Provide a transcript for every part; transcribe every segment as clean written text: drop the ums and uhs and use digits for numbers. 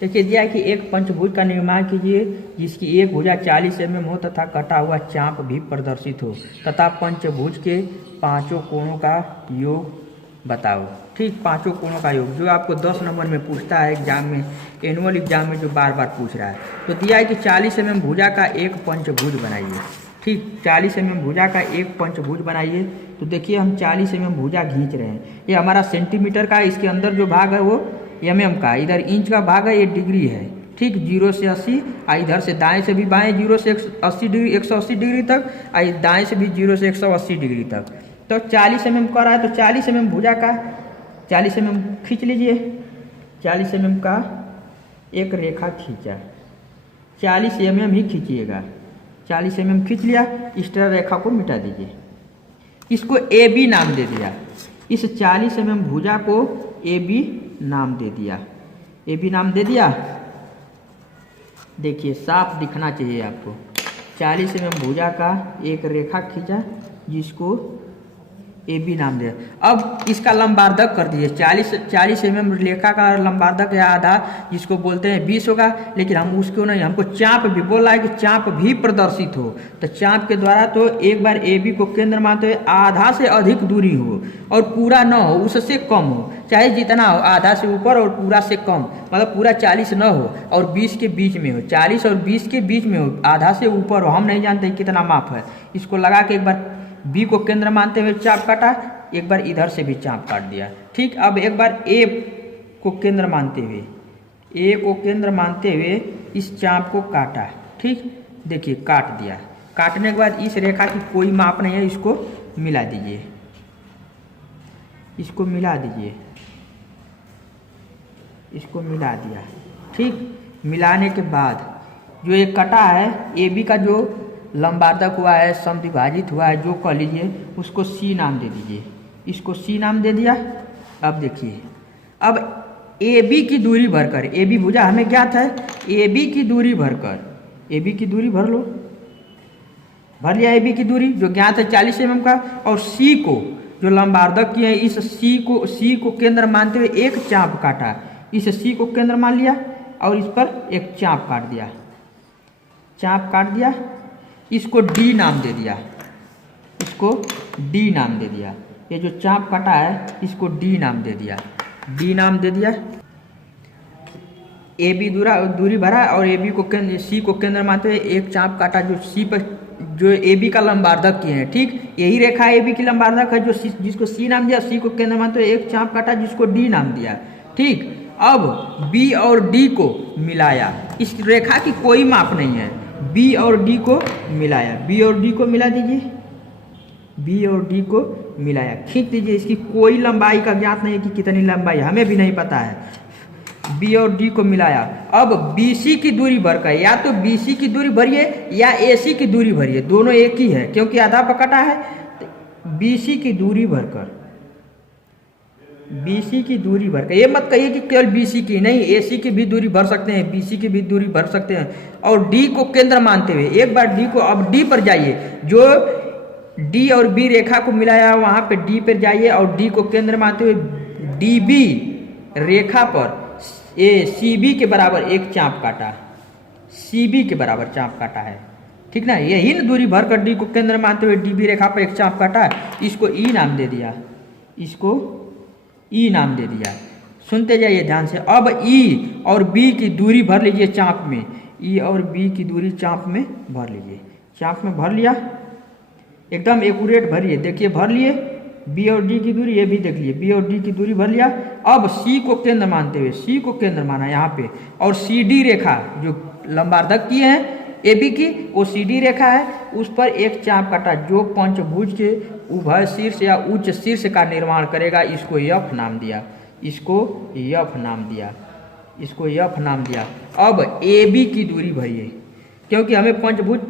देखिए दिया है कि एक पंचभुज का निर्माण कीजिए जिसकी एक भुजा 40 mm हो तथा कटा हुआ चाप भी प्रदर्शित हो तथा पंचभुज के पांचों कोणों का योग बताओ। ठीक, पांचों कोणों का योग जो आपको 10 नंबर में पूछता है एग्जाम में, एनुअल एग्जाम में जो बार बार पूछ रहा है। तो दिया है कि 40 mm भुजा का एक पंचभुज बनाइए। ठीक, 40 mm भुजा का एक पंचभुज बनाइए। तो देखिए हम 40 mm भुजा खींच रहे हैं। ये हमारा सेंटीमीटर का, इसके अंदर जो भाग है वो mm का, इधर इंच का भाग है, ये डिग्री है। ठीक, 0 से 80, इधर से दाएं से भी बाएं 0 से 80 डिग्री, 180 डिग्री तक, दाएं से भी 0 से 180 डिग्री तक। तो 40 mm कर रहा है तो 40 mm भुजा का 40 mm खींच लीजिए। 40 mm का एक रेखा खींचा, 40 mm ही खींचिएगा। 40 mm खींच लिया, इस तरह रेखा को मिटा दीजिए। इसको ए बी नाम दे दिया। इस 40 mm भुजा को ए बी नाम दे दिया। ए बी नाम दे दिया। देखिए साफ दिखना चाहिए आपको। 40 mm भुजा का एक रेखा खींचा जिसको ए बी नाम दिया। अब इसका लंबार्धक कर दीजिए। 40 mm रेखा का लंबार्धक है आधा, जिसको बोलते हैं 20 होगा, लेकिन हम उसको नहीं, हमको चाप भी बोल रहा है कि चाप भी प्रदर्शित हो। तो चाप के द्वारा तो एक बार ए बी को केंद्र मानते हुए आधा से अधिक दूरी हो और पूरा न हो, उससे कम हो, चाहे जितना हो, आधा से ऊपर और पूरा से कम, मतलब पूरा 40 न हो और 20 के बीच में हो, 40 और 20 के बीच में हो, आधा से ऊपर हो। हम नहीं जानते कितना माप है। इसको लगा के एक बार बी को केंद्र मानते हुए चाप काटा, एक बार इधर से भी चाप काट दिया। ठीक, अब एक बार ए को केंद्र मानते हुए, ए को केंद्र मानते हुए इस चाप को काटा। ठीक, देखिए काट दिया। काटने के बाद इस रेखा की कोई माप नहीं है, इसको मिला दीजिए। इसको मिला दीजिए, इसको मिला दिया। ठीक, मिलाने के बाद जो एक कटा है ए बी का जो लंबार्धक हुआ है, समद्विभाजित हुआ है, जो कह लीजिए, उसको सी नाम दे दीजिए। इसको सी नाम दे दिया। अब देखिए, अब ए बी की दूरी भरकर, ए बी भुजा हमें ज्ञात है, ए बी की दूरी भरकर, ए बी की दूरी भर लो। भर लिया ए बी की दूरी जो ज्ञात है 40 mm का, और सी को जो लंबार्धक की है, इस सी को केंद्र मानते हुए एक चाप काटा। इस सी को केंद्र मान लिया और इस पर एक चाप काट दिया। चाप काट दिया, इसको डी नाम दे दिया। इसको डी नाम दे दिया। ये जो चाप काटा है इसको डी नाम दे दिया। डी नाम दे दिया। ए बी दूरी भरा और ए बी को सी को केंद्र मानते हुए एक चाप काटा जो सी पर, जो ए बी का लंबार्धक किए हैं। ठीक, यही रेखा ए बी की लंबार्धक है जो जिसको सी नाम दिया। सी को केंद्र मानते हुए एक चाप काटा जिसको डी नाम दिया। ठीक, अब बी और डी को मिलाया। इस रेखा की कोई माप नहीं है, बी और डी को मिलाया। बी और डी को मिला दीजिए। बी और डी को मिलाया, खींच दीजिए। इसकी कोई लंबाई का ज्ञात नहीं है कि कितनी लंबाई, हमें भी नहीं पता है। बी और डी को मिलाया। अब बी सी की दूरी भरकर, या तो बी सी की दूरी भरिए या ए सी की दूरी भरिए, दोनों एक ही है क्योंकि आधा पकटा है। बी सी की दूरी भरकर, BC की दूरी भर, ये मत कहिए कि केवल BC की नहीं, AC की भी दूरी भर सकते हैं, BC की भी दूरी भर सकते हैं। और D को केंद्र मानते हुए एक बार D को, अब D पर जाइए, जो D और B रेखा को मिलाया वहां पे D पर जाइए और D को केंद्र मानते हुए DB रेखा पर CB के बराबर एक चाप काटा, CB के बराबर चाप काटा है। ठीक ना, यही न दूरी भर कर D को केंद्र मानते हुए DB रेखा पर एक चाप काटा है। इसको E नाम दे दिया, इसको E नाम दे दिया। सुनते जाइए ध्यान से। अब E और B की दूरी भर लीजिए चाप में, E और B की दूरी चाप में भर लीजिए। चाप में भर लिया, एकदम एक्यूरेट भरिए। देखिए भर लिए। B और D की दूरी ये भी देख लिए, B और D की दूरी भर लिया। अब C को केंद्र मानते हुए, C को केंद्र माना यहाँ पे, और CD रेखा जो लंबार्धक की है AB की, वो CD रेखा है, उस पर एक चाप काटा जो पंचभुज के उभय शीर्ष या उच्च शीर्ष का निर्माण करेगा। इसको F नाम दिया, इसको F नाम दिया, इसको F नाम दिया। अब AB की दूरी भरिए, क्योंकि हमें पंचभुज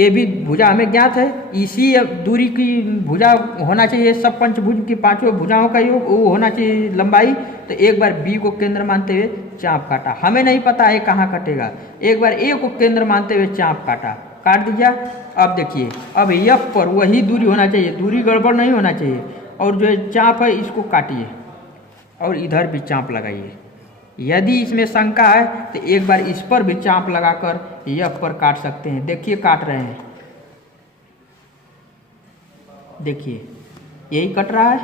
AB भुजा हमें ज्ञात है, इसी दूरी की भुजा होना चाहिए। सब पंचभुज की पांचों भुजाओं का योग वो होना चाहिए लंबाई। तो एक बार B को केंद्र मानते हुए चाप काटा, हमें नहीं पता है कहाँ कटेगा। एक बार A को केंद्र मानते हुए चाप काटा, काट दिया। अब देखिए, अब F पर वही दूरी होना चाहिए, दूरी गड़बड़ नहीं होना चाहिए। और जो चाप है इसको काटिए और इधर भी चाप लगाइए। यदि इसमें शंका है तो एक बार इस पर भी चाप लगाकर एफ पर काट सकते हैं। देखिए काट रहे हैं, देखिए यही कट रहा है,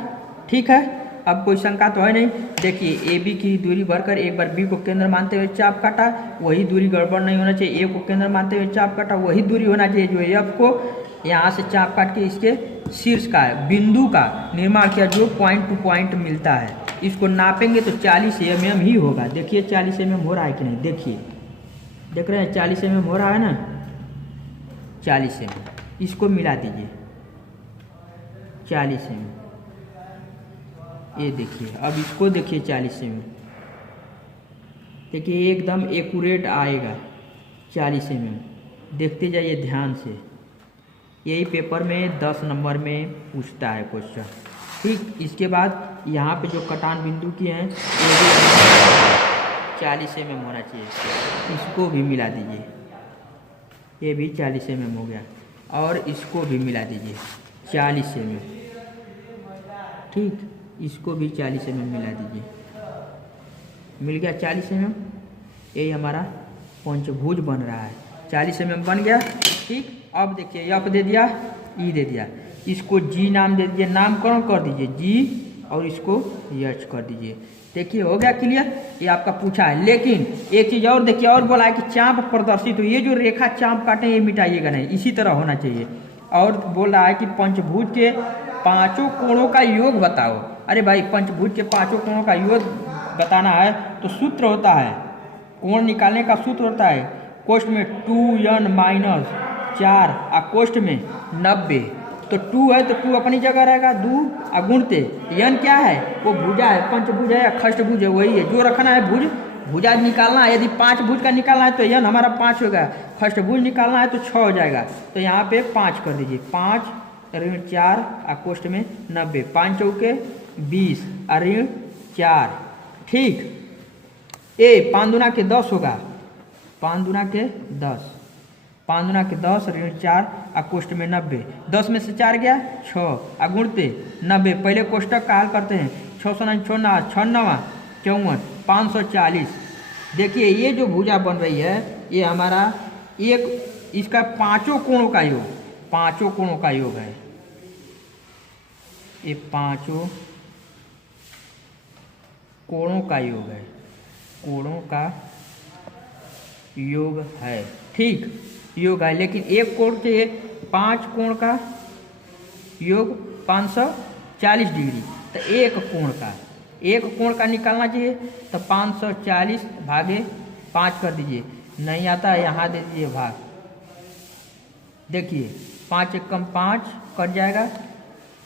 ठीक है। अब कोई शंका तो है नहीं। देखिए ए बी की दूरी भरकर एक बार बी को केंद्र मानते हुए चाप काटा, वही दूरी गड़बड़ नहीं होना चाहिए। ए को केंद्र मानते हुए चाप काटा, वही दूरी होना चाहिए जो एफ को यहाँ से चाप काट के इसके शीर्ष का बिंदु का निर्माण किया, जो पॉइंट टू पॉइंट मिलता है। इसको नापेंगे तो 40 mm ही होगा। देखिए 40 mm हो रहा है कि नहीं, देखिए देख रहे हैं 40 mm हो रहा है ना, 40 mm। इसको मिला दीजिए 40 mm, ये देखिए। अब इसको देखिए 40 mm, देखिए एकदम एक्यूरेट आएगा 40 mm। देखते जाइए ध्यान से, यही पेपर में 10 नंबर में पूछता है क्वेश्चन, ठीक। इसके बाद यहाँ पे जो कटान बिंदु की हैं ये भी 40 mm होना चाहिए, इसको भी मिला दीजिए, ये भी 40 mm हो गया। और इसको भी मिला दीजिए 40 mm, ठीक। इसको भी 40 mm मिला दीजिए, मिल गया 40 mm। यही हमारा पंचभुज बन रहा है, 40 mm बन गया, ठीक। अब देखिए एफ दे दिया, ई दे दिया, इसको जी नाम दे दीजिए, नामकरण कर दीजिए जी, और इसको एच कर दीजिए। देखिए हो गया क्लियर, ये आपका पूछा है। लेकिन एक चीज़ और देखिए, और बोला है कि चाप प्रदर्शित हो, ये जो रेखा चाप काटे ये मिटाइएगा नहीं, इसी तरह होना चाहिए। और बोल रहा है कि पंचभुज के 5 कोणों का योग बताओ। अरे भाई पंचभुज के 5 कोणों का योग बताना है तो सूत्र होता है, कोण निकालने का सूत्र होता है, कोष्ठ में 2n-4 और कोष्ठ में 90। तो 2 है तो 2 अपनी जगह रहेगा, 2 और गुणते n क्या है, वो भुजा है, पंचभुज है या खष्टभुज है, वही है जो रखना है। भुजा निकालना है, यदि 5 भुज का निकालना है तो n हमारा 5 होगा, खष्टभुज निकालना है तो 6 हो जाएगा। तो यहाँ पे 5 कर दीजिए, 5 ऋण 4 और कोष्ठ में 90, 5 चौके 20 और ऋण 4, ठीक। ए 5 दूना के 10 होगा, 5 दूना के 10, 5 दूना के 10 ऋण 4 और कोष्ठ में 90, 10 में से 4 गया 6 और गुणते 90। पहले कोष्ठक का हल करते हैं, 6 9 54 540। देखिए ये जो भुजा बन रही है ये हमारा एक इसका 5 कोणों का योग, 5 कोणों का योग है, ये 5 कोणों का योग है, कोणों का योग है, ठीक। योग है, लेकिन एक कोण चाहिए, 5 कोण का योग 540 डिग्री। तो एक कोण का निकालना चाहिए, तो 540 भागे 5 कर दीजिए, नहीं आता है यहाँ दे दीजिए भाग। देखिए 5 एकम 5 कट जाएगा,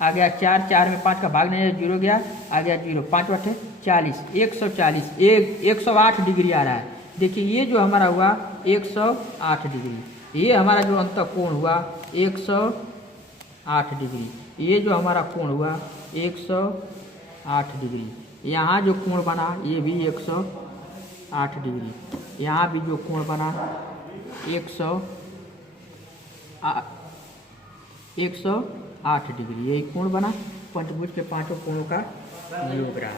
आ गया 4, 4 में 5 का भाग नहीं है, 0 गया, आ गया 0, 5 बटे 40, 140, 108 डिग्री आ रहा है। देखिए ये जो हमारा हुआ 108 डिग्री, ये हमारा जो अंत कोण हुआ 108 डिग्री, ये जो हमारा कोण हुआ 108 डिग्री, यहाँ जो कोण बना ये भी 108 डिग्री, यहाँ भी जो कोण बना 108 डिग्री, यही कोण बना। पंचभुज के 5 कोणों का योग रहा।